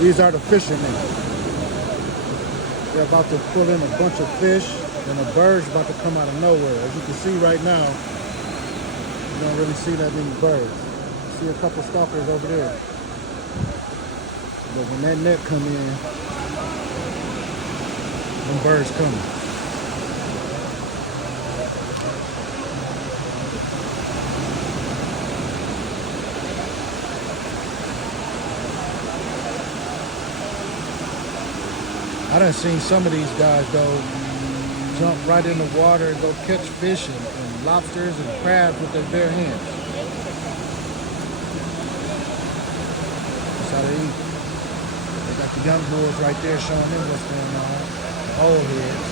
These are the fishermen. They're about to pull in a bunch of fish, and a bird's about to come out of nowhere. As you can see right now, you don't really see that many birds. You see a couple stalkers over there. But when that net come in, them birds coming. I done seen some of these guys though jump right in the water and go catch fish and lobsters and crabs with their bare hands. That's how they eat. They got the young boys right there showing them what's going on. The old heads.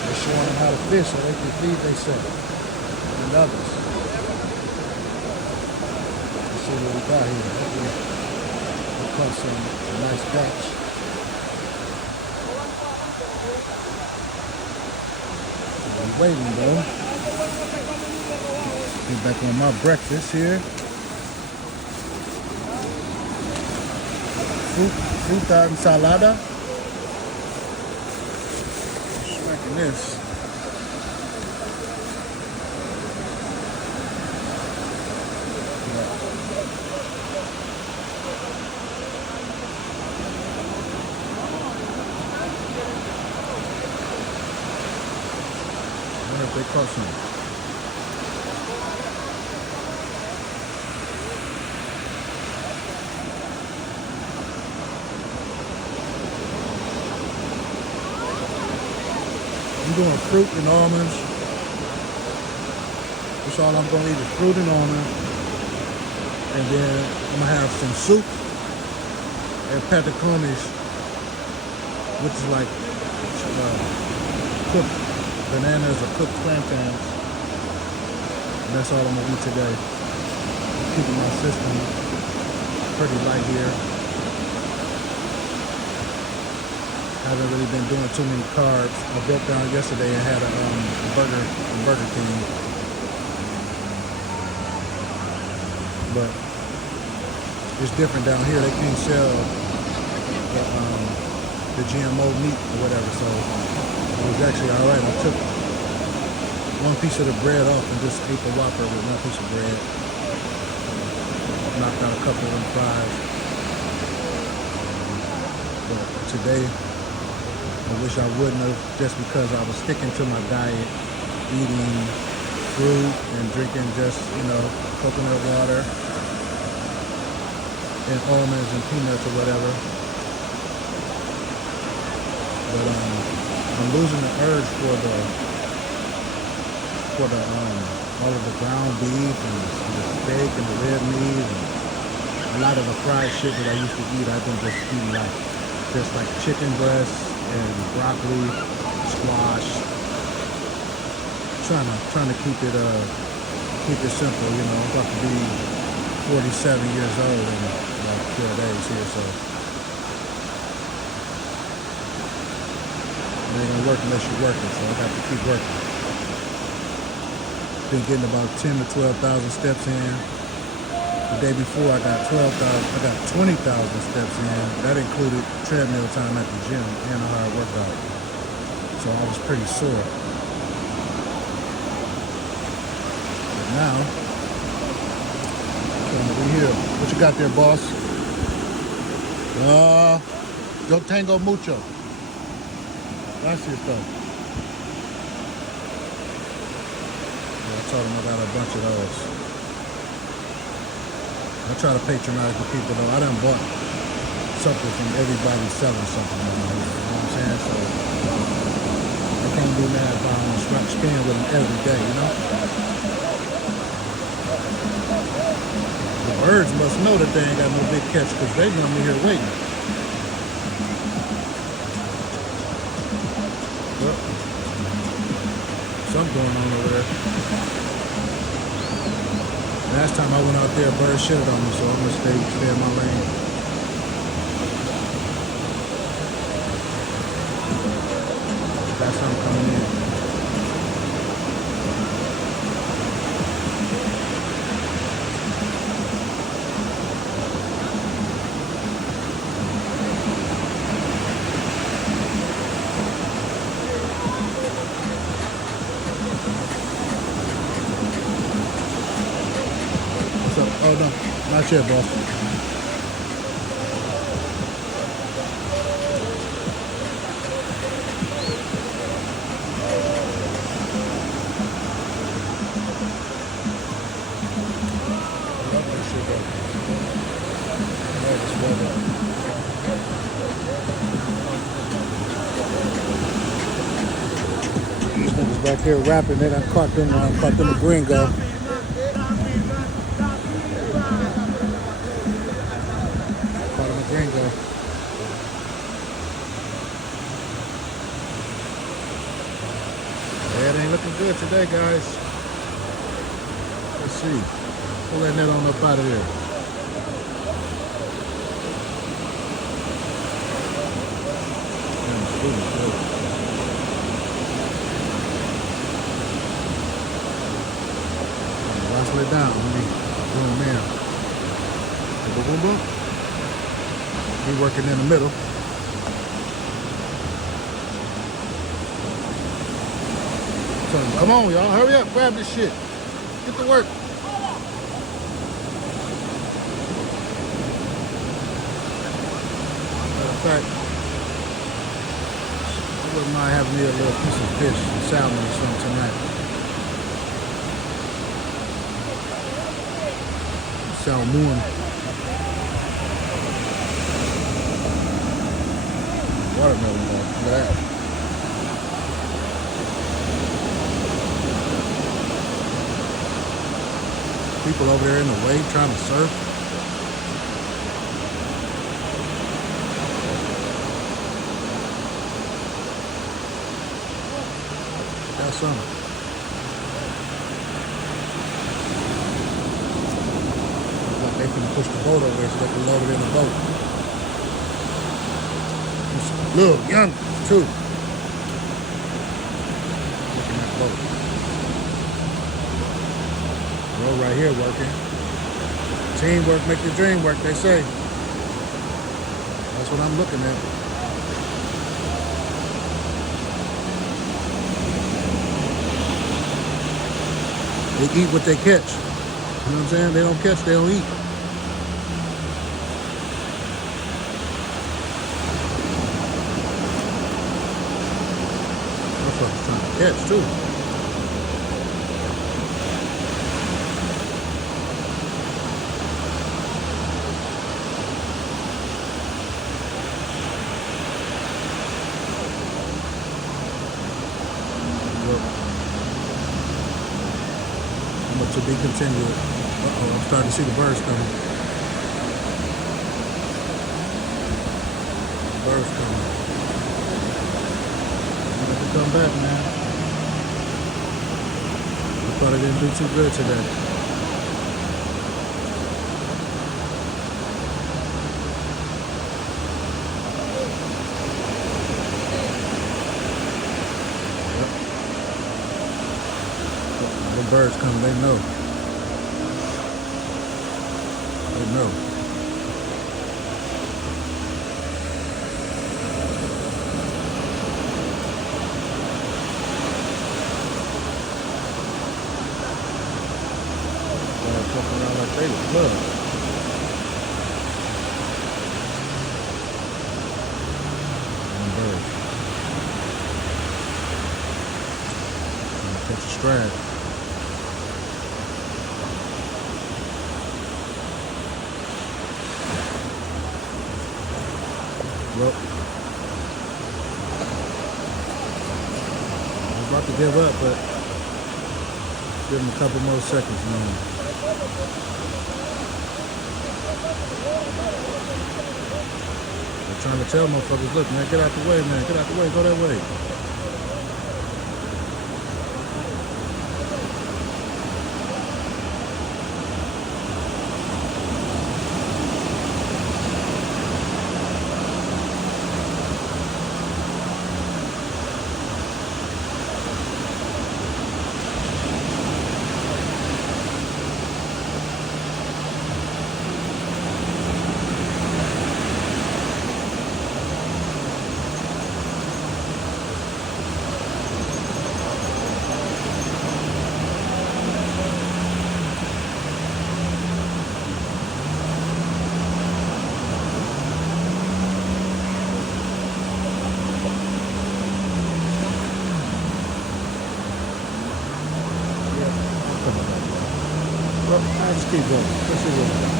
They're showing them how to fish so they can feed themselves and others. Let's see what we got here. We caught some nice catch. We're waiting though. Get back on my breakfast here. Fruta ensalada. Smacking this. They caught some. I'm doing fruit and almonds. That's all I'm gonna eat is fruit and almonds. And then I'm gonna have some soup and patacones, which is like cooked bananas or cooked plantains. And that's all I'm gonna eat today. Keeping my system pretty light here. Haven't really been doing too many carbs. I broke down yesterday and had a Burger King. But it's different down here. They can't sell the GMO meat or whatever, so it was actually all right. I took one piece of the bread off and just ate the Whopper with one piece of bread. Knocked out a couple of them fries. But today, I wish I wouldn't have, just because I was sticking to my diet, eating fruit and drinking just, coconut water and almonds and peanuts or whatever. But I'm losing the urge for all of the ground beef and the steak and the red meat and a lot of the fried shit that I used to eat. I've been just eating like chicken breasts and broccoli, squash. Trying to keep it simple. I'm about to be 47 years old in like 12 days here, so it ain't gonna work unless you're working, so I got to keep working. Been getting about 10 to 12,000 steps in. The day before I got 20,000 steps in. That included treadmill time at the gym and a hard workout. So I was pretty sore. But now, we here. What you got there, boss? Yo tengo mucho. That's your stuff. I told him I got a bunch of those. I try to patronize the people though. I done bought something from everybody selling something around here. You know what I'm saying? So I can't be mad if I don't spend with them every day, The birds must know that they ain't got no big catch because they gonna be here waiting. Well, something going on over there. Last time I went out there, a bird shitted on me, so I'm gonna stay in my lane. Got something coming in. Oh, no, not yet, boss. These niggas back here rapping, they done caught them a gringo. Caught them a gringo. Yeah, it ain't looking good today, guys. Let's see. Pull that net on up out of there. Wrestle it down, homie. Boom, man. Boom, boom, boom. He working in the middle. So, come on, y'all. Hurry up. Grab this shit. Get to work. Matter of fact, I wouldn't mind having me a little piece of fish and salmon or something tonight. Salmon. Watermelon, though. Look at that. People over there in the wave trying to surf. Got some. They can push the boat over there so they can load it in the boat. Look, young too. Look at that boat. Road right here working. Teamwork make the dream work, they say. That's what I'm looking at. They eat what they catch. You know what I'm saying? They don't catch, they don't eat. Motherfuckers trying to catch too. To be continued. Uh-oh, I'm starting to see the birds coming. Birds coming. I'm going to come back, man. I thought I didn't do too good today. Yep. The birds coming, they know. They know. Fucking around like they was love. Birds. Trying to catch a strand. Well, I'm about to give up, but give them a couple more seconds, man. I'm trying to tell motherfuckers, look, man, get out the way, man. Get out the way, go that way. Let's keep going. Let's see what we got.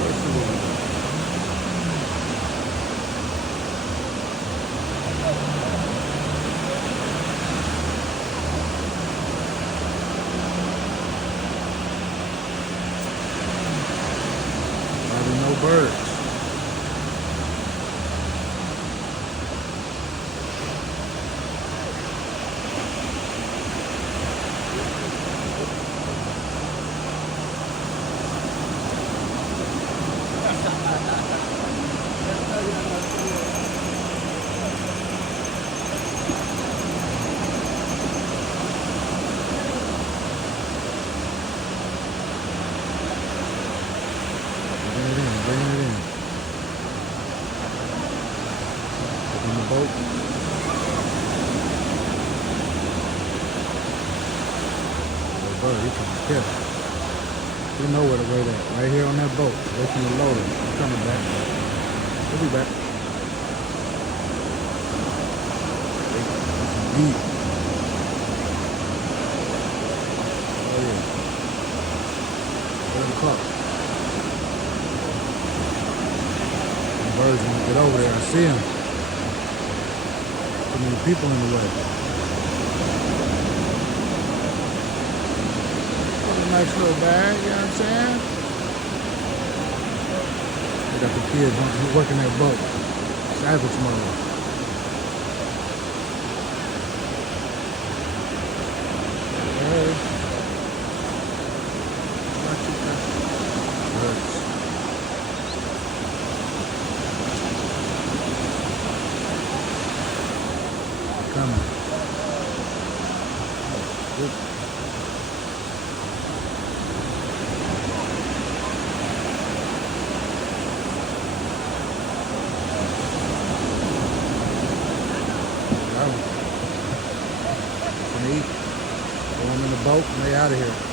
Let's see what we got. Probably no birds. Bring it in, bring it in. Open the boat. Oh, bird, he trying to catch it. You know where to wait at. Right here on that boat. Wait for the loader. I'm coming back. We'll be back. It's deep. Oh yeah. Where's the clock? The birds want to get over there. I see them. Too many people in the way. What a nice little bag, you know what I'm saying? They got the kids working that boat. Savage mode. Hey. Not too fast. Birds. They're coming. Good. Gonna eat. Throw them in the boat and they out of here.